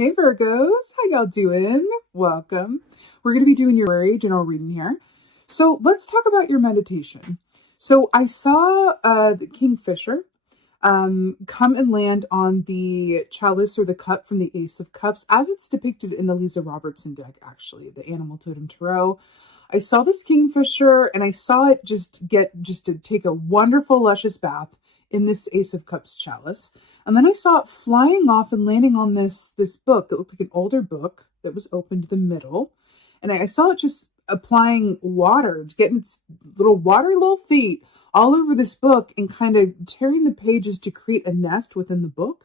Hey Virgos, how y'all doing? Welcome. We're going to be doing your January general reading here. So let's talk about your meditation. So I saw the Kingfisher come and land on the chalice or the cup from the Ace of Cups, as it's depicted in the Lisa Robertson deck, actually, the Animal Totem Tarot. I saw this Kingfisher and I saw it just to take a wonderful, luscious bath in this Ace of Cups chalice. And then I saw it flying off and landing on this book. It looked like an older book that was open to the middle. And I saw it just applying water, getting its little feet all over this book and kind of tearing the pages to create a nest within the book.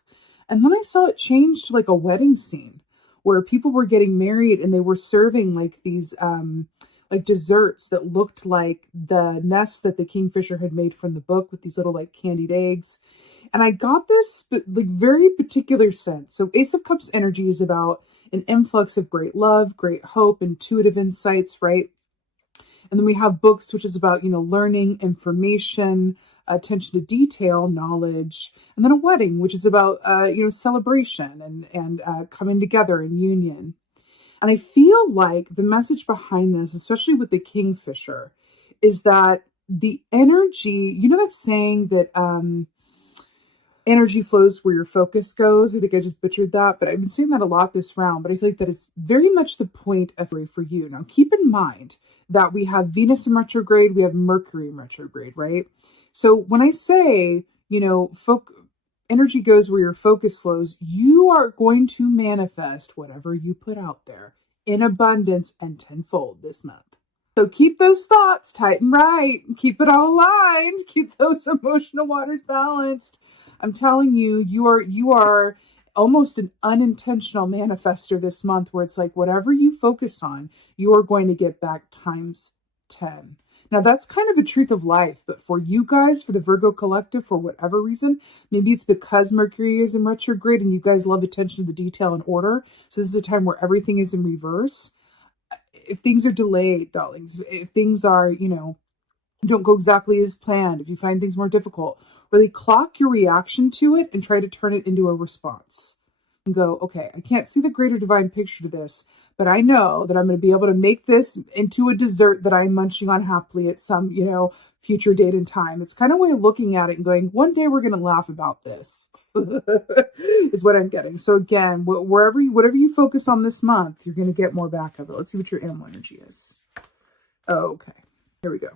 And then I saw it change to like a wedding scene where people were getting married and they were serving like these like desserts that looked like the nest that the Kingfisher had made from the book with these little like candied eggs. And I got this like very particular sense. So Ace of Cups energy is about an influx of great love, great hope, intuitive insights, right? And then we have books, which is about, learning, information, attention to detail, knowledge, and then a wedding, which is about, celebration and coming together in union. And I feel like the message behind this, especially with the Kingfisher, is that the energy, that saying that energy flows where your focus goes. I think I just butchered that, but I've been saying that a lot this round, but I feel like that is very much the point of for you. Now, keep in mind that we have Venus in retrograde, we have Mercury in retrograde, right? So when I say, energy goes where your focus flows, you are going to manifest whatever you put out there in abundance and tenfold this month. So keep those thoughts tight and right. Keep it all aligned. Keep those emotional waters balanced. I'm telling you, you are almost an unintentional manifester this month where it's like whatever you focus on, you are going to get back times 10. Now that's kind of a truth of life, but for you guys, for the Virgo collective, for whatever reason, maybe it's because Mercury is in retrograde and you guys love attention to the detail and order. So this is a time where everything is in reverse. If things are delayed, darlings, if things are, don't go exactly as planned, if you find things more difficult, really clock your reaction to it and try to turn it into a response. And go, okay, I can't see the greater divine picture to this, but I know that I'm going to be able to make this into a dessert that I'm munching on happily at some, future date and time. It's kind of a way of looking at it and going, one day we're going to laugh about this, is what I'm getting. So again, whatever you focus on this month, you're going to get more back of it. Let's see what your animal energy is. Okay, here we go.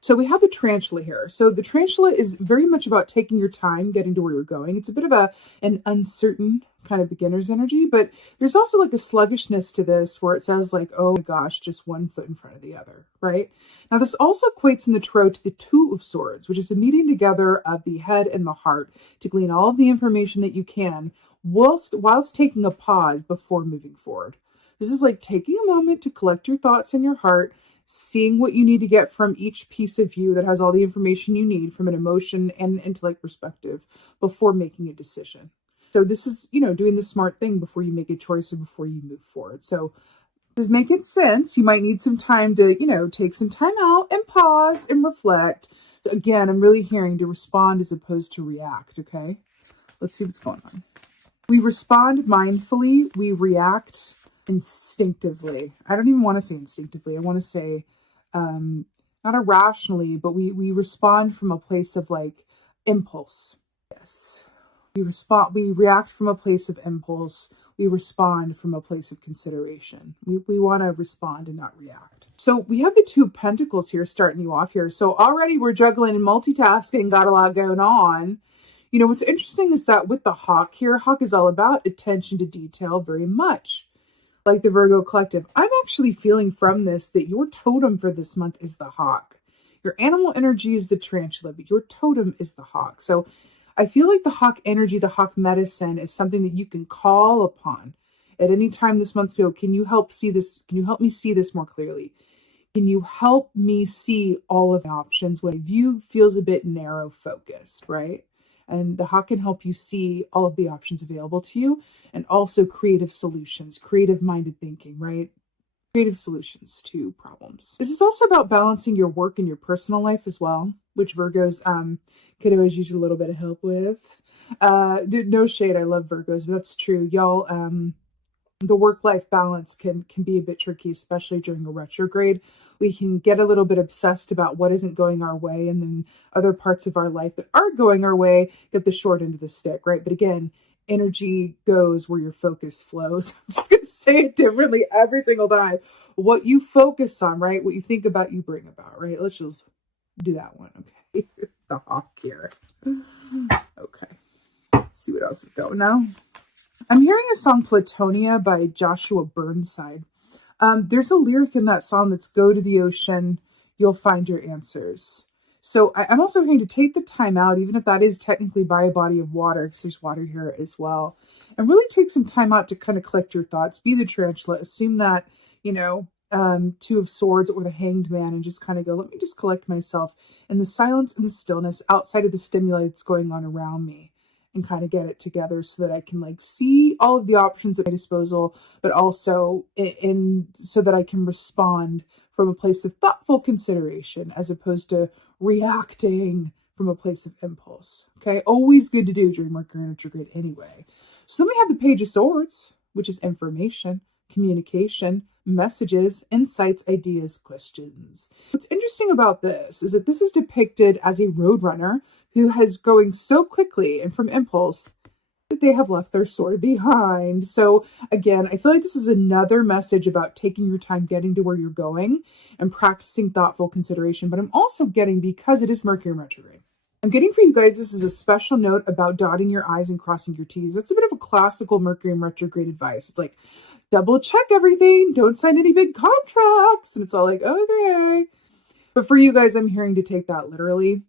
So we have the tarantula here. So the tarantula is very much about taking your time, getting to where you're going. It's a bit of an uncertain kind of beginner's energy, but there's also like a sluggishness to this where it says like, oh my gosh, just one foot in front of the other, right? Now this also equates in the tarot to the Two of Swords, which is a meeting together of the head and the heart to glean all of the information that you can whilst taking a pause before moving forward. This is like taking a moment to collect your thoughts in your heart, seeing what you need to get from each piece of you that has all the information you need from an emotion and intellect perspective before making a decision. So this is, doing the smart thing before you make a choice or before you move forward. So does make it sense? You might need some time to, take some time out and pause and reflect. Again, I'm really hearing to respond as opposed to react, okay? Let's see what's going on. We respond mindfully. We react instinctively. I don't even want to say instinctively. I want to say not irrationally, but we respond from a place of like impulse. Yes. We react from a place of impulse. We respond from a place of consideration. We want to respond and not react. So we have the Two of Pentacles here starting you off here. So already we're juggling and multitasking, got a lot going on. What's interesting is that with the hawk here, hawk is all about attention to detail very much. Like the Virgo collective, I'm actually feeling from this that your totem for this month is the hawk. Your animal energy is the tarantula, but your totem is the hawk. So I feel like the hawk energy, the hawk medicine is something that you can call upon at any time this month. Go, can you help see this? Can you help me see this more clearly? Can you help me see all of the options when view feels a bit narrow focused, right? And the hawk can help you see all of the options available to you and also creative solutions, creative-minded thinking, right? Creative solutions to problems. This is also about balancing your work and your personal life as well, which Virgos could always use a little bit of help with. Dude, no shade. I love Virgos, but that's true. Y'all, the work-life balance can be a bit tricky, especially during a retrograde. We can get a little bit obsessed about what isn't going our way, and then other parts of our life that are going our way get the short end of the stick, right? But again, energy goes where your focus flows. I'm just going to say it differently every single time. What you focus on, right? What you think about, you bring about, right? Let's just do that one, okay? The hawk here. Okay. Let's see what else is going on. I'm hearing a song, Platonia, by Joshua Burnside. There's a lyric in that song that's go to the ocean, you'll find your answers. So I'm also going to take the time out, even if that is technically by a body of water, because there's water here as well, and really take some time out to kind of collect your thoughts. Be the tarantula. Assume that, Two of Swords or the Hanged Man, and just kind of go, let me just collect myself in the silence and the stillness outside of the stimuli that's going on around me, and kind of get it together so that I can see all of the options at my disposal, but also so that I can respond from a place of thoughtful consideration as opposed to reacting from a place of impulse. Okay, always good to do during Mercury retrograde anyway. So then we have the Page of Swords, which is information, communication, messages, insights, ideas, questions. What's interesting about this is that this is depicted as a roadrunner who has going so quickly and from impulse that they have left their sword behind. So again, I feel like this is another message about taking your time getting to where you're going and practicing thoughtful consideration. But I'm also getting, because it is Mercury retrograde, I'm getting for you guys, this is a special note about dotting your I's and crossing your T's. That's a bit of a classical Mercury retrograde advice. It's like, double check everything. Don't sign any big contracts. And it's all like, okay. But for you guys, I'm hearing to take that literally.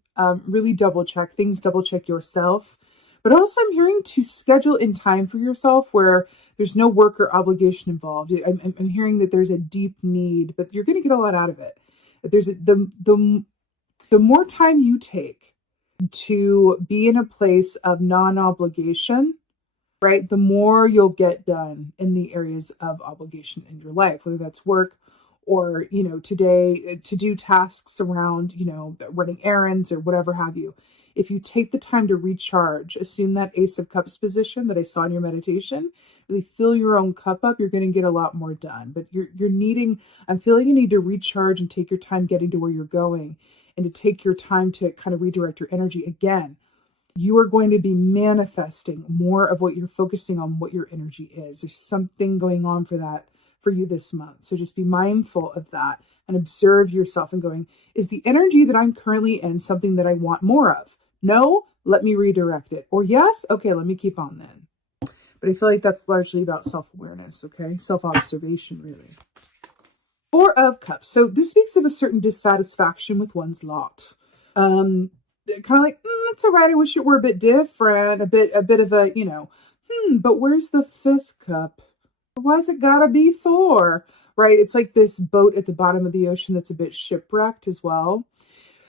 Really double check things, double check yourself. But also I'm hearing to schedule in time for yourself where there's no work or obligation involved. I'm hearing that there's a deep need, but you're going to get a lot out of it. That there's the more time you take to be in a place of non-obligation, right, the more you'll get done in the areas of obligation in your life, whether that's work or, today to do tasks around, running errands or whatever have you. If you take the time to recharge, assume that Ace of Cups position that I saw in your meditation, really fill your own cup up, you're going to get a lot more done. But I'm feeling you need to recharge and take your time getting to where you're going, and to take your time to kind of redirect your energy. Again, you are going to be manifesting more of what you're focusing on, what your energy is. There's something going on for you this month. So just be mindful of that and observe yourself and going, is the energy that I'm currently in something that I want more of? No, let me redirect it. Or yes, okay, let me keep on then. But I feel like that's largely about self-awareness, okay? Self-observation, really. Four of Cups. So this speaks of a certain dissatisfaction with one's lot. Kind of like, that's all right. I wish it were a bit different, a bit of a, but where's the fifth cup? Why's it gotta be four? Right? It's like this boat at the bottom of the ocean that's a bit shipwrecked as well.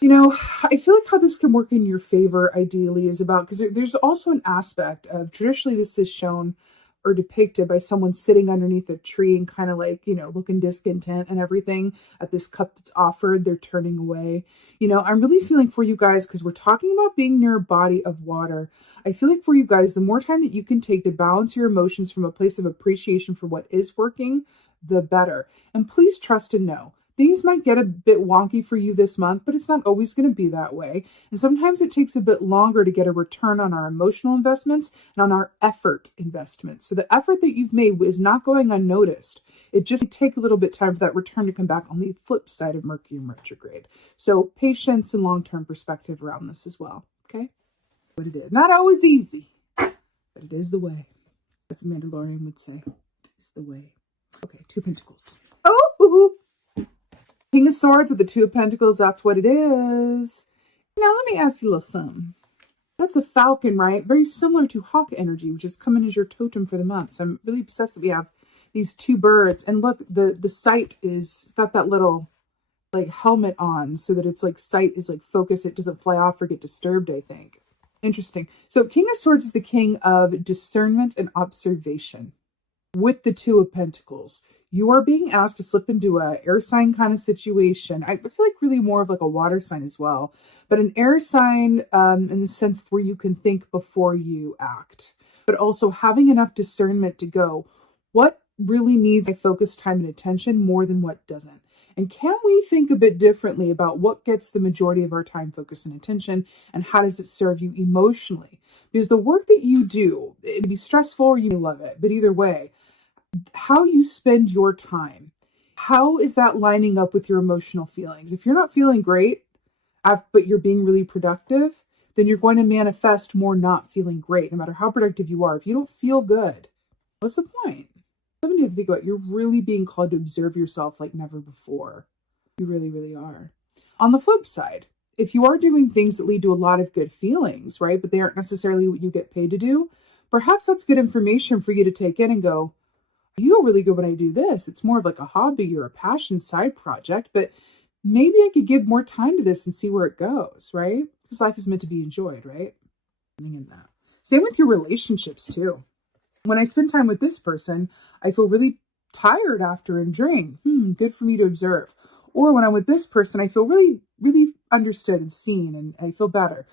I feel like how this can work in your favor ideally is about, because there's also an aspect of, traditionally this is shown or depicted by someone sitting underneath a tree and kind of looking discontent and everything at this cup that's offered, they're turning away. I'm really feeling for you guys, because we're talking about being near a body of water. I feel like for you guys, the more time that you can take to balance your emotions from a place of appreciation for what is working, the better. And please trust and know, things might get a bit wonky for you this month, but it's not always going to be that way. And sometimes it takes a bit longer to get a return on our emotional investments and on our effort investments. So the effort that you've made is not going unnoticed. It just takes a little bit of time for that return to come back on the flip side of Mercury retrograde. So patience and long-term perspective around this as well. Okay? What it is. Not always easy, but it is the way. As a Mandalorian would say, it is the way. Okay, Two of Pentacles. Oh! King of Swords with the Two of Pentacles, that's what it is. Now, let me ask you a little something. That's a falcon, right? Very similar to hawk energy, which is coming as your totem for the month. So I'm really obsessed that we have these two birds. And look, the sight is got that little helmet on so that it's sight is focused. It doesn't fly off or get disturbed, I think. Interesting. So King of Swords is the king of discernment and observation. With the Two of Pentacles, You are being asked to slip into a air sign kind of situation. I feel like really more of like a water sign as well, but an air sign in the sense where you can think before you act, but also having enough discernment to go, what really needs my focus, time, and attention more than what doesn't? And can we think a bit differently about what gets the majority of our time, focus, and attention, and how does it serve you emotionally? Because the work that you do, it may be stressful or you may love it, but either way, how you spend your time, how is that lining up with your emotional feelings? If you're not feeling great, but you're being really productive, then you're going to manifest more not feeling great, no matter how productive you are. If you don't feel good, what's the point? Something to think about. You're really being called to observe yourself like never before. You really, really are. On the flip side, if you are doing things that lead to a lot of good feelings, right, but they aren't necessarily what you get paid to do, perhaps that's good information for you to take in and go, I feel really good when I do this. It's more of like a hobby or a passion side project, but maybe I could give more time to this and see where it goes, right? Because life is meant to be enjoyed, right? Something in that. Same with your relationships too. When I spend time with this person, I feel really tired after and drained. Good for me to observe. Or when I'm with this person, I feel really, really understood and seen, and I feel better.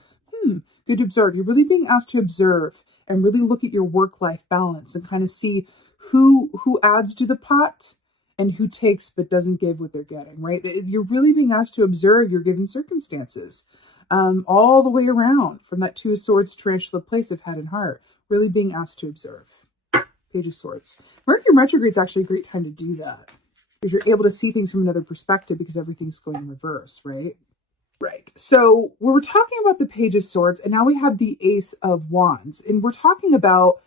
Good to observe. You're really being asked to observe and really look at your work-life balance and kind of see who adds to the pot and who takes but doesn't give what they're getting, right? You're really being asked to observe your given circumstances all the way around, from that Two of Swords, tarantula place of head and heart, really being asked to observe. Page of Swords. Mercury retrograde is actually a great time to do that, because you're able to see things from another perspective because everything's going in reverse, right? Right. So we were talking about the Page of Swords, and now we have the Ace of Wands, and we're talking about,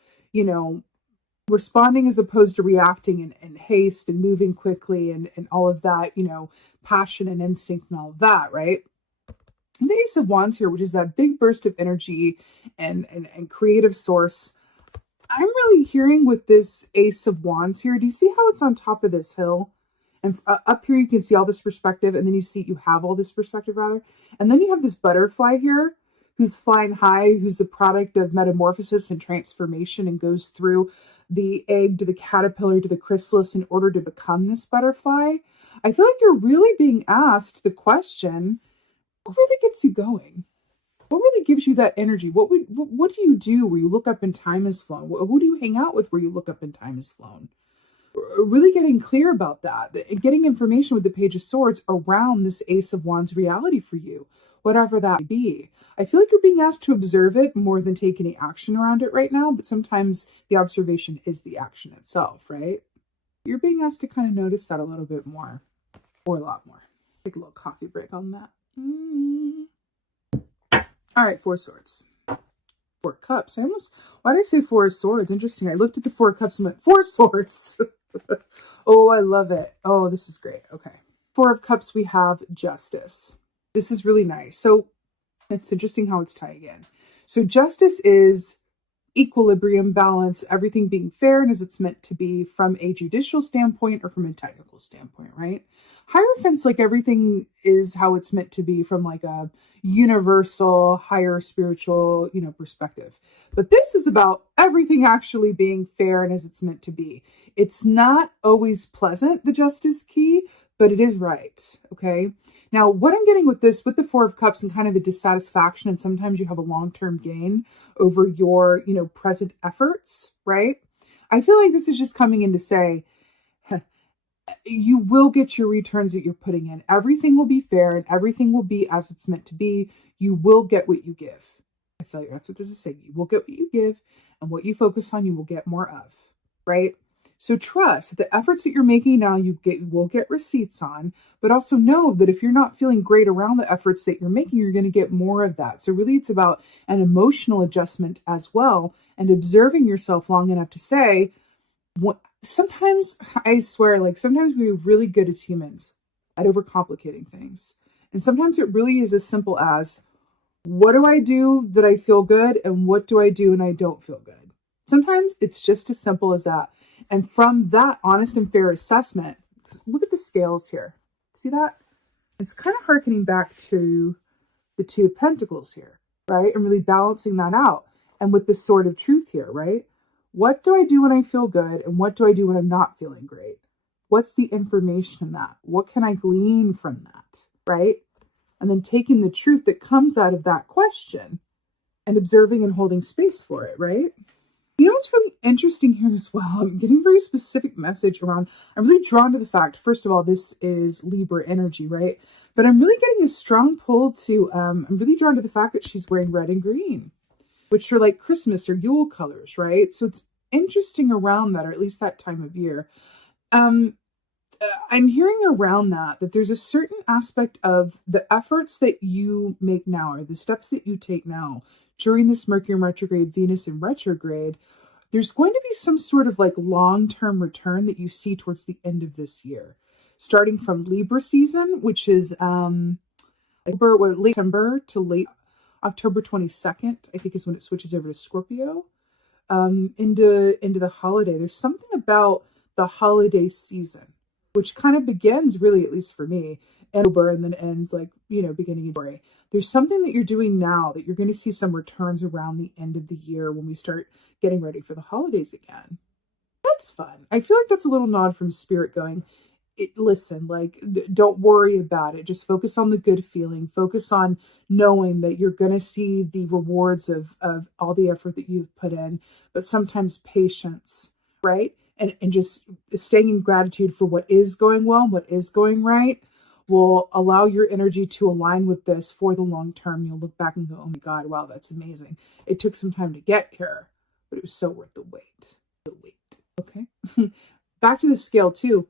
responding as opposed to reacting in haste and moving quickly and all of that, passion and instinct and all of that, right? And the Ace of Wands here, which is that big burst of energy and creative source. I'm really hearing with this Ace of Wands here, do you see how it's on top of this hill? And up here you can see all this perspective, and then you have all this perspective rather. And then you have this butterfly here who's flying high, who's the product of metamorphosis and transformation and goes through the egg to the caterpillar to the chrysalis in order to become this butterfly. I feel like you're really being asked the question, what really gets you going? What really gives you that energy? What do you do where you look up and time has flown? Who do you hang out with where you look up and time has flown? Really getting clear about that and getting information with the Page of Swords around this Ace of Wands reality for you, whatever that may be. I feel like you're being asked to observe it more than take any action around it right now, but sometimes the observation is the action itself, right? You're being asked to kind of notice that a little bit more, or a lot more. Take a little coffee break on that. All right, Four Swords. Four Cups. Why did I say Four Swords? Interesting. I looked at the Four Cups and went, Four Swords. Oh, I love it. Oh, this is great. Okay. Four of Cups, we have Justice. This is really nice. So it's interesting how it's tying in. So justice is equilibrium, balance, everything being fair and as it's meant to be from a judicial standpoint or from a technical standpoint, right? Hierophant's like everything is how it's meant to be from like a universal, higher spiritual, perspective. But this is about everything actually being fair and as it's meant to be. It's not always pleasant, the justice key, but it is right, okay? Now, what I'm getting with this, with the Four of Cups and kind of a dissatisfaction, and sometimes you have a long-term gain over your, present efforts, right? I feel like this is just coming in to say, you will get your returns that you're putting in. Everything will be fair and everything will be as it's meant to be. You will get what you give. I feel like that's what this is saying. You will get what you give, and what you focus on, you will get more of, right? So trust that the efforts that you're making now, you will get receipts on, but also know that if you're not feeling great around the efforts that you're making, you're going to get more of that. So really it's about an emotional adjustment as well, and observing yourself long enough to say, sometimes, I swear, sometimes we're really good as humans at overcomplicating things. And sometimes it really is as simple as, what do I do that I feel good? And what do I do and I don't feel good? Sometimes it's just as simple as that. And from that honest and fair assessment, look at the scales here. See that? It's kind of hearkening back to the Two of Pentacles here, right? And really balancing that out. And with the Sword of Truth here, right? What do I do when I feel good? And what do I do when I'm not feeling great? What's the information in that? What can I glean from that, right? And then taking the truth that comes out of that question and observing and holding space for it, right? You know what's really interesting here as well? I'm getting very specific message around, I'm really drawn to the fact, first of all, this is Libra energy, right? But I'm really getting a strong pull to, I'm really drawn to the fact that she's wearing red and green, which are like Christmas or Yule colors, right? So it's interesting around that, or at least that time of year. I'm hearing around that there's a certain aspect of the efforts that you make now, or the steps that you take now during this Mercury in retrograde, Venus in retrograde. There's going to be some sort of like long-term return that you see towards the end of this year, starting from Libra season, which is late September to late October 22nd, I think is when it switches over to Scorpio, into the holiday. There's something about the holiday season, which kind of begins, really, at least for me, in October and then ends like, beginning of February. There's something that you're doing now that you're going to see some returns around the end of the year when we start getting ready for the holidays again. That's fun. I feel like that's a little nod from Spirit going, listen, like, don't worry about it. Just focus on the good feeling. Focus on knowing that you're going to see the rewards of all the effort that you've put in, but sometimes patience, right? And just staying in gratitude for what is going well, what is going right, will allow your energy to align with this for the long term. You'll look back and go, oh my God, wow, that's amazing. It took some time to get here, but it was so worth the wait. Okay. Back to the scale too.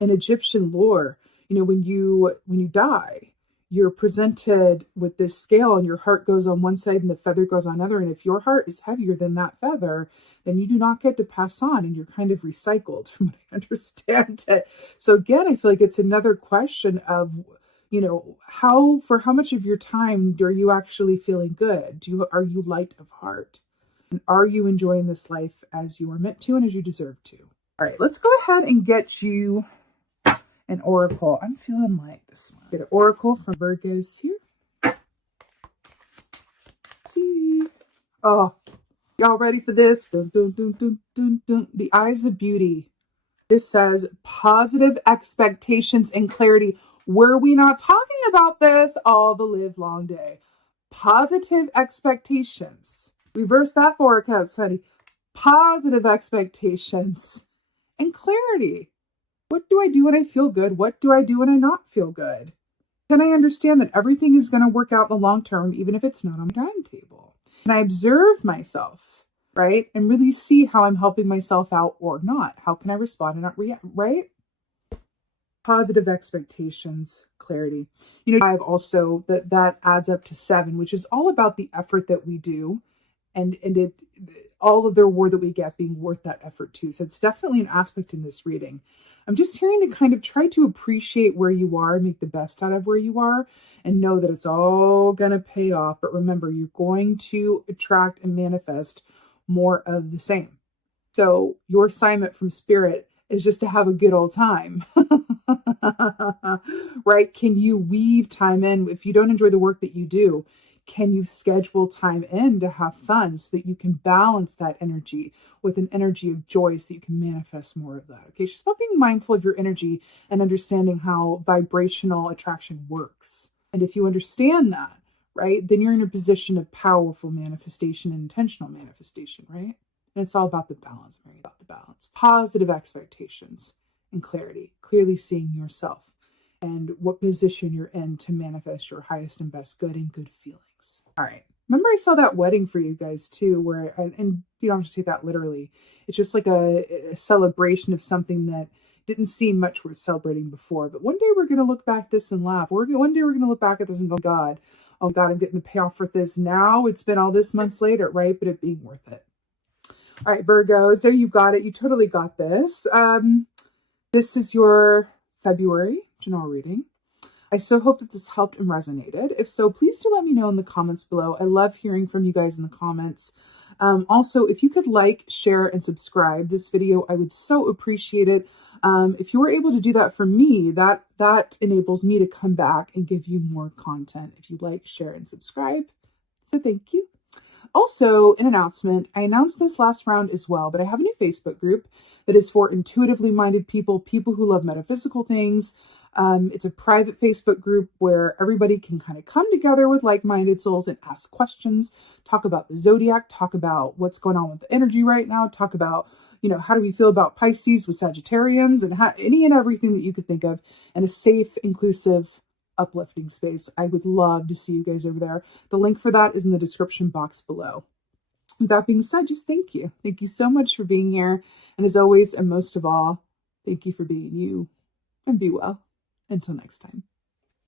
In Egyptian lore, when you die, you're presented with this scale and your heart goes on one side and the feather goes on another. And if your heart is heavier than that feather, then you do not get to pass on and you're kind of recycled, from what I understand it. So again, I feel like it's another question of, for how much of your time are you actually feeling good? Are you light of heart? And are you enjoying this life as you are meant to and as you deserve to? All right, let's go ahead and get you an oracle. I'm feeling like this one. Get an oracle from Virgos here. See. Oh, y'all ready for this? Dun, dun, dun, dun, dun, dun. The Eyes of Beauty. This says positive expectations and clarity. Were we not talking about this all the live long day? Positive expectations. Reverse that 4 of Cups, honey. Positive expectations and clarity. What do I do when I feel good? What do I do when I not feel good? Can I understand that everything is going to work out in the long term, even if it's not on my timetable? Can I observe myself, right? And really see how I'm helping myself out or not? How can I respond and not react, right? Positive expectations, clarity. I've also, that adds up to 7, which is all about the effort that we do and all of the reward that we get being worth that effort too. So it's definitely an aspect in this reading. I'm just hearing to kind of try to appreciate where you are and make the best out of where you are and know that it's all going to pay off. But remember, you're going to attract and manifest more of the same. So your assignment from Spirit is just to have a good old time, right? Can you weave time in? If you don't enjoy the work that you do, can you schedule time in to have fun so that you can balance that energy with an energy of joy so you can manifest more of that? Okay, it's just about being mindful of your energy and understanding how vibrational attraction works. And if you understand that, right, then you're in a position of powerful manifestation and intentional manifestation, right? And it's all about the balance, Mary, about the balance. Positive expectations and clarity, clearly seeing yourself and what position you're in to manifest your highest and best good and good feelings. All right. Remember I saw that wedding for you guys too, where, and you don't have to take that literally. It's just like a celebration of something that didn't seem much worth celebrating before. But one day we're going to look back at this and laugh. One day we're going to look back at this and go, oh God, I'm getting the payoff for this now. It's been all this months later, right? But it being worth it. All right, Virgos, there you got it. You totally got this. This is your February general reading. I so hope that this helped and resonated. If so, please do let me know in the comments below. I love hearing from you guys in the comments. Also, if you could like, share, and subscribe this video, I would so appreciate it. If you were able to do that for me, that enables me to come back and give you more content. If you like, share, and subscribe. So thank you. Also, an announcement. I announced this last round as well, but I have a new Facebook group that is for intuitively minded people, people who love metaphysical things. It's a private Facebook group where everybody can kind of come together with like-minded souls and ask questions, talk about the zodiac, talk about what's going on with the energy right now, talk about, how do we feel about Pisces with Sagittarians, and any and everything that you could think of, in a safe, inclusive, uplifting space. I would love to see you guys over there. The link for that is in the description box below. With that being said, just thank you. Thank you so much for being here. And as always, and most of all, thank you for being you, and be well. Until next time.